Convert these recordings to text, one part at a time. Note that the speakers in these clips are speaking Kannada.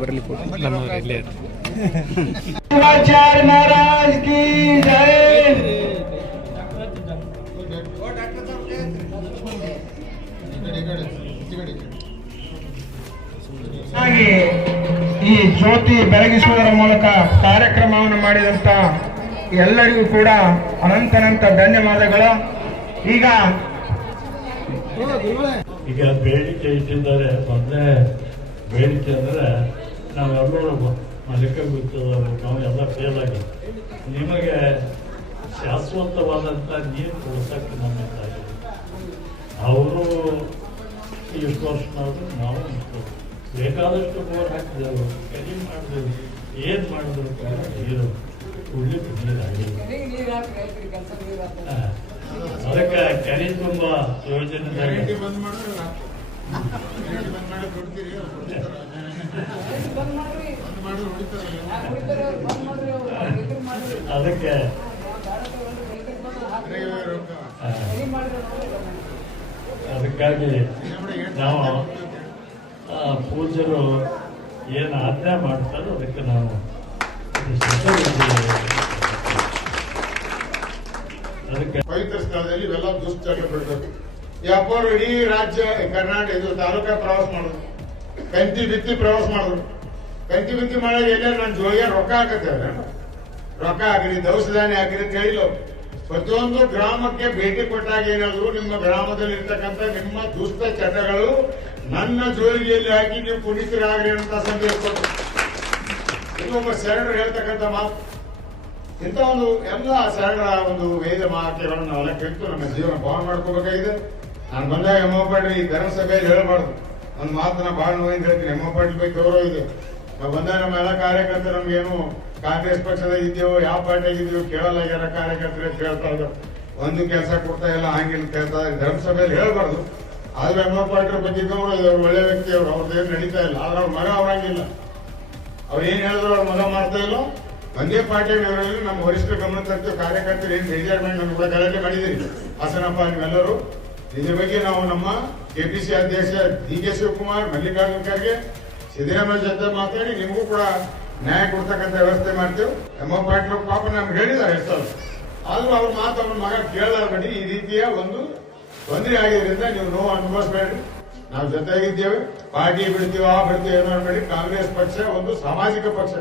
ಬರಲಿ महाराज की जय। ಈ ಜ್ಯೋತಿ ಬೆಳಗಿಸುವುದರ ಮೂಲಕ ಕಾರ್ಯಕ್ರಮವನ್ನು ಮಾಡಿದಂತ ಎಲ್ಲರಿಗೂ ಕೂಡ ಅನಂತ ಧನ್ಯವಾದಗಳು. ಈಗ ಬೇಡಿಕೆ ಇಟ್ಟಿದ್ದಾರೆ. ಮೊದಲೇ ಬೇಡಿಕೆ ಅಂದ್ರೆ ನಾವೆಲ್ಲರೂ ಮಲಿಕ ಗೊತ್ತಿದ್ದಾರೆ, ನಾವು ಎಲ್ಲ ಫೇಲ್ ಆಗಿ ನಿಮಗೆ ಶಾಶ್ವತವಾದಂಥ ನೀರು ಕೊಡ್ಸಕ್ಕೆ ನಮ್ಮಿಂದಾಗಿದೆ. ಅವರು ಇಷ್ಟು ವರ್ಷನಾದ್ರು ನಾವು ಇಷ್ಟು ಬೇಕಾದಷ್ಟು ಬೋರ್ ಹಾಕಿದೆವು, ಕಡಿಮೆ ಮಾಡಿದೆವು, ಏನು ಮಾಡಿದ್ರು ನೀರು ಕುಡ್ಲಿಕ್ಕೆ ನೀರಾಗಿಲ್ಲ. ಅದಕ್ಕೆ ಕೆರೆ ತುಂಬ ಯೋಜನೆ ಅದಕ್ಕೆ ಅದಕ್ಕಾಗಿ ನಾವು ಪೂಜ್ಯರು ಏನು ಆಜ್ಞೆ ಮಾಡ್ತಾರೋ ಅದಕ್ಕೆ ನಾವು ಅದಕ್ಕೆ ಪವಿತ್ರ ಸ್ಥಳದಲ್ಲಿ ಇವೆಲ್ಲ ದುಶ್ಚಟ ಬಿಡಬೇಕು. ಯಾಪರು ಇಡೀ ರಾಜ್ಯ ಕರ್ನಾಟಕ ಇದು ತಾಲೂಕಾ ಪ್ರವಾಸ ಮಾಡೋದು, ಕಂತಿ ಬಿತ್ತಿ ಪ್ರವಾಸ ಮಾಡೋದು. ಕಂತಿ ಬಿತ್ತಿ ಮಾಡಾಗ ಎಲ್ಲ ನಾನು ಜೋಳಿಗೆ ರೊಕ್ಕ ಹಾಕತ್ತೇವೆ, ರೊಕ್ಕ ಹಾಕಿರಿ, ದವಸ ಧಾನ್ಯ ಹಾಕಿರಿ ಅಂತ ಹೇಳಿಲ್ಲ. ಪ್ರತಿಯೊಂದು ಗ್ರಾಮಕ್ಕೆ ಭೇಟಿ ಕೊಟ್ಟಾಗ ಏನಾದ್ರು ನಿಮ್ಮ ಗ್ರಾಮದಲ್ಲಿ ಇರ್ತಕ್ಕಂಥ ನಿಮ್ಮ ದುಷ್ಟ ಚಟಗಳು ನನ್ನ ಜೋಳಿಗೆಯಲ್ಲಿ ಹಾಕಿ ನೀವು ಪುನೀತರಾಗ್ರಿ ಅಂತ ಸಂದೇಶ ಕೊಟ್ಟರು. ಇನ್ನೊಬ್ಬ ಶರಣರು ಹೇಳ್ತಕ್ಕಂಥ ಮಾತು. ಇಂಥ ಒಂದು ಎಲ್ಲ ಶರಣರ ಒಂದು ವೇದ ವಾಕ್ಯಗಳನ್ನು ನಾವೆಲ್ಲ ಕೇಳ್ತು ನಮ್ಮ ಜೀವನ ಬಾಳ್ ಮಾಡ್ಕೋಬೇಕಾಗಿದೆ. ನಾನು ಬಂದಾಗ ಎಮ್ಮ ಪಾಟೀಲ್ ಈ ಧರ್ಮಸಭೆಯಲ್ಲಿ ಹೇಳಬಾರ್ದು, ಒಂದು ಮಾತನ್ನ ಬಹಳ ನೋಯಿಂದ ಹೇಳ್ತೀನಿ. ಎಮ್ಮ ಪಾಟೀಲ್ ಬಗ್ಗೆ ಗೌರವ ಇದೆ. ನಾವು ಬಂದಾಗ ನಮ್ಮ ಎಲ್ಲ ಕಾರ್ಯಕರ್ತರು ನಮ್ಗೇನು ಕಾಂಗ್ರೆಸ್ ಪಕ್ಷದಾಗ ಇದ್ದೇವೋ ಯಾವ ಪಾರ್ಟಿಯಾಗಿದ್ದೀವೋ ಕೇಳಲ್ಲ, ಯಾರ ಕಾರ್ಯಕರ್ತರೇ ಕೇಳ್ತಾ ಇದ್ರು, ಒಂದು ಕೆಲಸ ಕೊಡ್ತಾ ಇಲ್ಲ, ಹಂಗಿಲ್ಲ ಕೇಳ್ತಾ ಇದ್ದಾರೆ. ಧರ್ಮಸಭೆಯಲ್ಲಿ ಹೇಳಬಾರ್ದು. ಆದ್ರೆ ಎಮ್ಮ ಪಾಟೀಲ್ ಬಗ್ಗೆ ಗೌರವ ಇದೆ. ಅವ್ರು ಒಳ್ಳೆ ವ್ಯಕ್ತಿ, ಅವ್ರದ್ದೇನು ನಡೀತಾ ಇಲ್ಲ. ಆದ್ರೆ ಅವ್ರ ಮಗ ಅವ್ರಂಗಿಲ್ಲ. ಅವ್ರು ಏನ್ ಹೇಳಿದ್ರು ಅವ್ರ ಮಗ ಮಾಡ್ತಾ ಇಲ್ಲ. ಒಂದೇ ಪಾರ್ಟಿಯವರಲ್ಲಿ ನಮ್ಮ ವರಿಷ್ಠ ಗಮನ ತರ್ತೀವಿ. ಕಾರ್ಯಕರ್ತರು ಏನ್ ಮೆಜರ್ಮೆಂಟ್ ನಮ್ಗೆ ಗಲಾಟೆ ಮಾಡಿದ್ದೀರಿ ಹಾಸನಪ್ಪ ನೀವೆಲ್ಲರೂ. ಇದ್ರ ಬಗ್ಗೆ ನಾವು ನಮ್ಮ ಕೆಪಿಸಿ ಅಧ್ಯಕ್ಷ DK ಶಿವಕುಮಾರ್, ಮಲ್ಲಿಕಾರ್ಜುನ್ ಖರ್ಗೆ, ಸಿದ್ದರಾಮಯ್ಯ ಜೊತೆ ಮಾತಾಡಿ ನಿಮಗೂ ಕೂಡ ನ್ಯಾಯ ಕೊಡ್ತಕ್ಕಂಥ ವ್ಯವಸ್ಥೆ ಮಾಡ್ತೇವೆ. ಎಮ್ಮ ಪಾಟೀಲ್ ಪಾಪ ನಮ್ಗೆ ಹೇಳಿದ್ದಾರೆ ಹೇಳ್ತಾರೆ. ಆದ್ರೂ ಅವ್ರ ಮಾತು ಅವ್ರ ಮಗ ಕೇಳಲಾರ ಬನ್ನಿ. ಈ ರೀತಿಯ ಒಂದು ತೊಂದರೆ ಆಗಿದ್ರಿಂದ ನೀವು ನೋವು ಅನುಭವಿಸಬೇಡ್ರಿ. ನಾವು ಜೊತೆಗಿದ್ದೇವೆ. ಪಾರ್ಟಿ ಬಿಡ್ತೀವಿ ಏನೋ ಮಾಡಬೇಡಿ. ಕಾಂಗ್ರೆಸ್ ಪಕ್ಷ ಒಂದು ಸಾಮಾಜಿಕ ಪಕ್ಷ,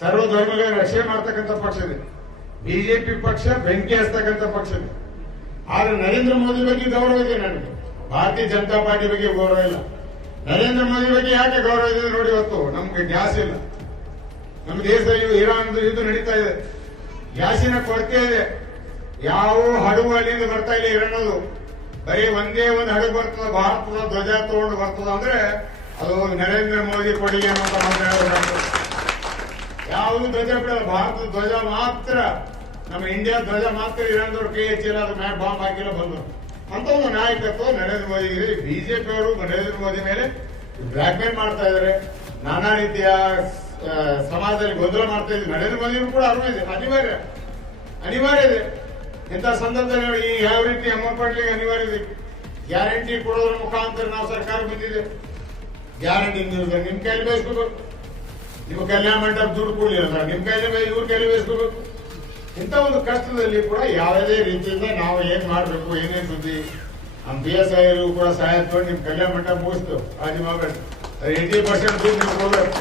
ಸರ್ವ ಧರ್ಮಗಳ ರಕ್ಷಣೆ ಮಾಡ್ತಕ್ಕಂಥ ಪಕ್ಷ ಇದೆ. ಬಿಜೆಪಿ ಪಕ್ಷ ಬೆಂಕಿ ಹಚ್ಚತಕ್ಕಂಥ ಪಕ್ಷ ಇದೆ. ಆದ್ರೆ ನರೇಂದ್ರ ಮೋದಿ ಬಗ್ಗೆ ಗೌರವ ಇದೆ ನನಗೆ, ಭಾರತೀಯ ಜನತಾ ಪಾರ್ಟಿ ಬಗ್ಗೆ ಗೌರವ ಇಲ್ಲ. ನರೇಂದ್ರ ಮೋದಿ ಬಗ್ಗೆ ಯಾಕೆ ಗೌರವ ಇದೆ ನೋಡಿ, ಇವತ್ತು ನಮ್ಗೆ ಗ್ಯಾಸ್ ಇಲ್ಲ. ನಮ್ಮ ದೇಶದಲ್ಲಿ ಇರಾನ್ ಯುದ್ಧ ನಡೀತಾ ಇದೆ, ಗ್ಯಾಸಿನ ಕೊರತೆ ಇದೆ. ಯಾವ ಹಡಗು ಅಲ್ಲಿಂದ ಬರ್ತಾ ಇಲ್ಲ ಇರಾನದು. ಬರೀ ಒಂದೇ ಒಂದು ಹಡಗು ಬರ್ತದ, ಭಾರತದ ಧ್ವಜ ತಗೊಂಡು ಬರ್ತದ ಅಂದ್ರೆ ಅದು ನರೇಂದ್ರ ಮೋದಿ ಕೊಡುಗೆ ಅನ್ನೋಂತ ಮಾತಾಡೋದು. ಯಾವುದು ಧ್ವಜ ಬಿಡಲ್ಲ, ಭಾರತದ ಧ್ವಜ ಮಾತ್ರ, ನಮ್ಮ ಇಂಡಿಯಾ ಧ್ವಜ ಮಾತ್ರ ಇರಾನ್ದವ್ರ ಕೈ ಹೆಚ್ಚಿಲ್ಲ, ಅದು ಮ್ಯಾಕ್ ಬಾಂಬ್ ಹಾಕಿಲ್ಲ ಬಂದ್ರು ಅಂತ ಒಂದು ನಾಯಕತ್ವ ನರೇಂದ್ರ ಮೋದಿ ಇದೆ. ಬಿಜೆಪಿ ಅವರು ನರೇಂದ್ರ ಮೋದಿ ಮೇಲೆ ಬ್ಲಾಕ್ ಮೇಲ್ ಮಾಡ್ತಾ ಇದ್ದಾರೆ, ನಾನಾ ರೀತಿಯ ಸಮಾಜದಲ್ಲಿ ಗೊಂದಲ ಮಾಡ್ತಾ ಇದ್ದಾರೆ. ನರೇಂದ್ರ ಮೋದಿ ಕೂಡ ಅನಿವಾರ್ಯ ಇದೆ. ಇಂಥ ಸಂದರ್ಭದಲ್ಲಿ ಈ ಯಾವ ರೀತಿ ಎಮ್ಮ ಪಾಟೀಲ್ಗೆ ಅನಿವಾರ್ಯ ಇದೆ. ಗ್ಯಾರಂಟಿ ಕೊಡೋದ್ರ ಮುಖಾಂತರ ನಾವು ಸರ್ಕಾರ ಬಂದಿದೆ. ಗ್ಯಾರಂಟಿ ನಿಮ್ ಕೈಲಿ ಬೇಯಿಸ್ಕೋಬೇಕು. ನೀವು ಕಲ್ಯಾಣ ಮಂಟಪ ದುಡ್ಡು ಕೊಡ್ಲಿಲ್ಲ, ನಿಮ್ ಕೈಲಿ ಇವ್ರ ಕೈಲಿ ಬೇಯಿಸ್ಕೋಬೇಕು. ಇಂಥ ಒಂದು ಕಷ್ಟದಲ್ಲಿ ಕೂಡ ಯಾವುದೇ ರೀತಿಯಿಂದ ನಾವು ಏನ್ ಮಾಡ್ಬೇಕು, ಏನೇನ್ ಸುದ್ದಿ ನಮ್ಮ PSI ಕೂಡ ಸಹಾಯ ತಗೊಂಡು ನಿಮ್ ಕಲ್ಯಾಣ ಮಂಟಪ ಮುಗಿಸ್ತೇವೆ. ರಾಜಿ ಮಾಡಬೇಡಿ. 80% ದುಡ್ಡು ನೀವು ಕೊಡ್ಬೇಕು.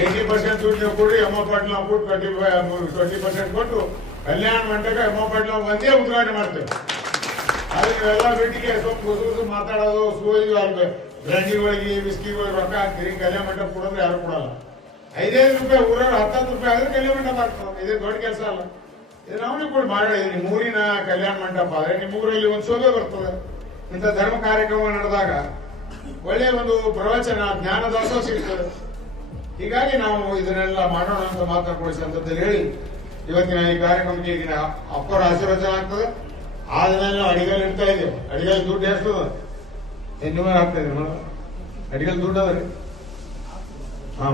80% ದುಡ್ಡು ನೀವು ಕೊಡ್ರಿ. ಎಮ್ಮ ಪಾಟೀಲ್ ನಾವು ಕೊಟ್ಟು 20% ಕೊಟ್ಟು ಕಲ್ಯಾಣ ಮಂಟಪ ಎಮ್ಮ ಪಾಟೀಲ್ ನಾವು ಒಂದೇ ಉದ್ಘಾಟನೆ ಮಾಡ್ತೇವೆ. ಆದ್ರೆ ನೀವೆಲ್ಲ ಬಿಟ್ಟಿಗೆ ಸ್ವಲ್ಪ ಮಾತಾಡೋದು, ಬ್ರ್ಯಾಂಡಿಗಳಿಗೆ ವಿಸ್ಕಿಗಳಿಗೆ ರೊಕ್ಕ ಹಾಕ್ತೀರಿ. ಕಲ್ಯಾಣ ಮಂಟಪ ಕೊಡೋದ್ರೆ ಯಾರು ಕೊಡಲ್ಲ. 5 ರೂಪಾಯಿ ಊರಾಗ 10 ರೂಪಾಯಿ ಆದ್ರೆ ಕಲ್ಯಾಣ ಮಂಟಪ ಆಗ್ತದೆ. ಇದೇ ದೊಡ್ಡ ಕೆಲಸ ಅಲ್ಲ. ಇದು ನಾವು ಕೂಡ ಮಾಡಿ ನಿಮ್ಮೂರಿನ ಕಲ್ಯಾಣ ಮಂಟಪ ಆದ್ರೆ ನಿಮ್ಮೂರಲ್ಲಿ ಒಂದು ಶೋಭೆ ಬರ್ತದೆ. ಇಂಥ ಧರ್ಮ ಕಾರ್ಯಕ್ರಮ ನಡೆದಾಗ ಒಳ್ಳೆಯ ಒಂದು ಪ್ರವಚನ, ಜ್ಞಾನದಾಸೋಹ ಸಿಗ್ತದೆ. ಹೀಗಾಗಿ ನಾವು ಇದನ್ನೆಲ್ಲ ಮಾಡೋಣ ಅಂತ ಮಾತನಾಡಿಸಿ ಅಂತಂದೇಳಿ ಹೇಳಿ ಇವತ್ತಿನ ಈ ಕಾರ್ಯಕ್ರಮಕ್ಕೆ ಈಗಿನ ಅಪ್ಪರ ಆಶೀರ್ವಚನ ಆಗ್ತದೆ. ಆದ್ಮೇಲೆ ನಾವು ಅಡಿಗೆಲ್ಲಿ ಇಡ್ತಾ ಇದ್ದೇವೆ. ಅಡಿಗೆಲ್ಲಿ ದುಡ್ಡು ಎಷ್ಟು ಇನ್ನೂ ಆಗ್ತಾ ಇದ್ರಿ ಅಡಿಗೆಲ್ಲಿ ದುಡ್ಡು ಅದ್ರಿ.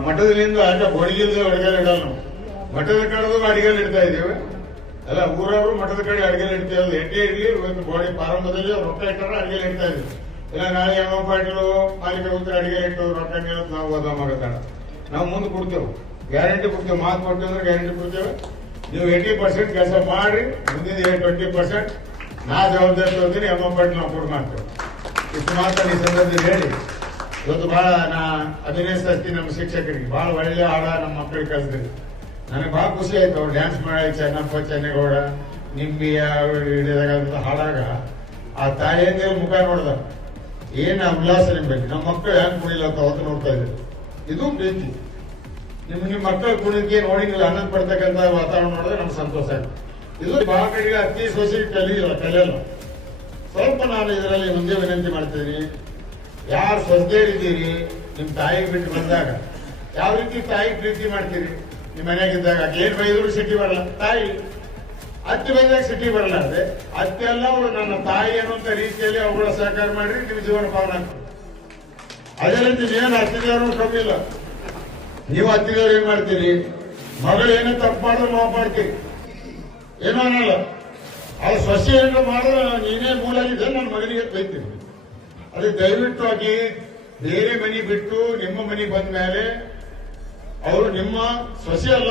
ಮಠದಲ್ಲಿಂದ ಅಡ್ಡ ಗೋಡಿಗಿಲ್ದ ಅಡಿಗೆಲ್ಲಿ ಇಡಲ್ಲ. ನಾವು ಮಠದ ಕಡೆದು ಅಡಿಗೆಲ್ಲಿ ಇಡ್ತಾ ಇದ್ದೇವೆ. ಎಲ್ಲ ಊರವರು ಮಠದ ಕಡೆ ಅಡಿಗೆಲ್ಲಿ ಇಡ್ತೇವೆ. ಎಣ್ಣೆ ಇಡ್ಲಿ ಇವತ್ತು ಗೋಡಿ ಪ್ರಾರಂಭದಲ್ಲಿ ರೊಕ್ಕ ಇಟ್ಟಾರ ಅಡಿಗೆಲ್ಲಿ ಇಡ್ತಾ ಇದ್ದೀವಿ. ಇಲ್ಲ ನಾಳೆ ಎಮ್ಮ ಪಾಟೀಲು ಮಾಲೀಕ ಉತ್ತರ ಅಡಿಗೆ ಇಟ್ಟು ರೊಕ್ಕ ನೀಡೋದು ನಾವು ಓದೋ ಮಗತಾಳ ನಾವು ಮುಂದೆ ಕೊಡ್ತೇವೆ, ಗ್ಯಾರಂಟಿ ಕೊಡ್ತೇವೆ, ಮಾತು ಕೊಡ್ತೇವೆ ಅಂದ್ರೆ ಗ್ಯಾರಂಟಿ ಕೊಡ್ತೇವೆ. ನೀವು 80% ಕೆಲಸ ಮಾಡಿ, ಮುಂದಿನ 20% ನಾ ಜವಾಬ್ದಾರಿ ತಗೋತೀನಿ, ಎಮ್ಮ ಪಾಟೀಲ್ ನಾವು ಕೊಡ್ ಮಾಡ್ತೇವೆ. ಇಷ್ಟು ಮಾತ್ರ ಈ ಸಂದರ್ಭದಲ್ಲಿ ಹೇಳಿ, ಇವತ್ತು ಬಹಳ ನಾ ಅಭಿನಯಿಸ್ತೀನಿ ನಮ್ಮ ಶಿಕ್ಷಕರಿಗೆ, ಬಹಳ ಒಳ್ಳೆ ಹಾಡ ನಮ್ಮ ಮಕ್ಕಳಿಗೆ ಕಲಿಸ್ತೀವಿ. ನನಗೆ ಬಹಳ ಖುಷಿ ಆಯ್ತು ಅವ್ರು ಡ್ಯಾನ್ಸ್ ಮಾಡಿ ಚೆನ್ನಪ್ಪ ಚೆನ್ನೇಗೌಡ ನಿಂಬಿಯ ಹಿಡಿದಾಗ ಹಾಡಾಗ ಆ ತಾಯಿಯಂದೇ ಮುಖ ನೋಡ್ದ ಏನ್ ಉಲ್ಲಾಸ ನಿಂಬಲ್ಲಿ. ನಮ್ಮ ಮಕ್ಕಳು ಹೆಂಗ್ ಕುಣಿಲ್ಲ ಅಂತ ಅವತ್ತು ನೋಡ್ತಾ ಇದ್ರು. ಇದು ಪ್ರೀತಿ. ನಿಮ್ಮ ಮಕ್ಕಳು ಕುಣಿಕೆ ನೋಡಿ ನೀವು ಆನಂದ ಪಡ್ತಕ್ಕಂಥ ವಾತಾವರಣ ನೋಡಿದ್ರೆ ನಮ್ಗೆ ಸಂತೋಷ ಆಯ್ತು. ಇದು ಬಹಳ ಕಡೆಗೆ ಅತಿ ಸೊಸಿ ಕಲಿಯಲ್ಲ. ಸ್ವಲ್ಪ ನಾನು ಇದರಲ್ಲಿ ಮುಂದೆ ವಿನಂತಿ ಮಾಡ್ತೀನಿ, ಯಾರು ಸ್ವಸ್ಥರಿದ್ದೀರಿ ನಿಮ್ ತಾಯಿ ಬಿಟ್ಟು ಬಂದಾಗ ಯಾವ ರೀತಿ ತಾಯಿ ಪ್ರೀತಿ ಮಾಡ್ತೀರಿ? ನಿಮ್ಮ ಮನೆಯಾಗಿದ್ದಾಗ ಏನ್ ಬೈದ್ರು ಸಿಟಿ ಬರಲ್ಲ, ತಾಯಿ ಅತ್ತೆ ಬಂದಾಗ ಸಿಟಿ ಬರಲ್ಲ. ಅದೇ ಅತ್ತೆ ಎಲ್ಲ ಅವಳು ನನ್ನ ತಾಯಿ ಅನ್ನುವಂತ ರೀತಿಯಲ್ಲಿ ಅವುಗಳ ಸಹಕಾರ ಮಾಡ್ರಿ, ನಿಮ್ಮ ಜೀವನ ಪಾವನ ಆಗ್ತದೆ. ಅದೇ ರೀತಿ ನೀವೇನು ಹತ್ತಿದವರು ಕಮ್ಮಿ ಇಲ್ಲ. ನೀವು ಹತ್ತಿದವ್ರು ಏನ್ ಮಾಡ್ತೀರಿ? ಮಗಳು ಏನೋ ತಪ್ಪು ಮಾಡಿದ್ರೆ ಮಾವು ಮಾಡ್ತೀರಿ, ಏನೋ ಅನ್ನಲ್ಲ. ಅವ್ರು ಸೊಸೆ ಏನಾದ್ರು ಮಾಡಿದ್ರೆ ನೀನೇ ಮೂಲಾಗಿದೆ ನನ್ನ ಮಗನಿಗೆ ಬೈತೀನಿ. ಅದಕ್ಕೆ ದಯವಿಟ್ಟು ಆಗಿ ಬೇರೆ ಮನೆ ಬಿಟ್ಟು ನಿಮ್ಮ ಮನೆಗೆ ಬಂದ ಮೇಲೆ ಅವರು ನಿಮ್ಮ ಸೊಸೆ ಅಲ್ಲ,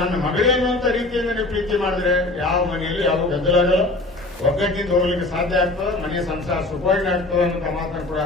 ನನ್ನ ಮಗಳೇ ಅನ್ನುವಂತ ರೀತಿಯಿಂದ ನೀವು ಪ್ರೀತಿ ಮಾಡಿದ್ರೆ ಯಾವ ಮನೆಯಲ್ಲಿ ಯಾವ ಗದ್ದಲ ಆಗಲ್ಲ, ಒಗ್ಗಟ್ಟಿಂದ ಹೋಗ್ಲಿಕ್ಕೆ ಸಾಧ್ಯ ಆಗ್ತದೆ, ಮನೆಯ ಸಂಸಾರ ಸುಖವಾಗಿ ಆಗ್ತದೆ ಅನ್ನೋ ಮಾತನ್ನು ಕೂಡ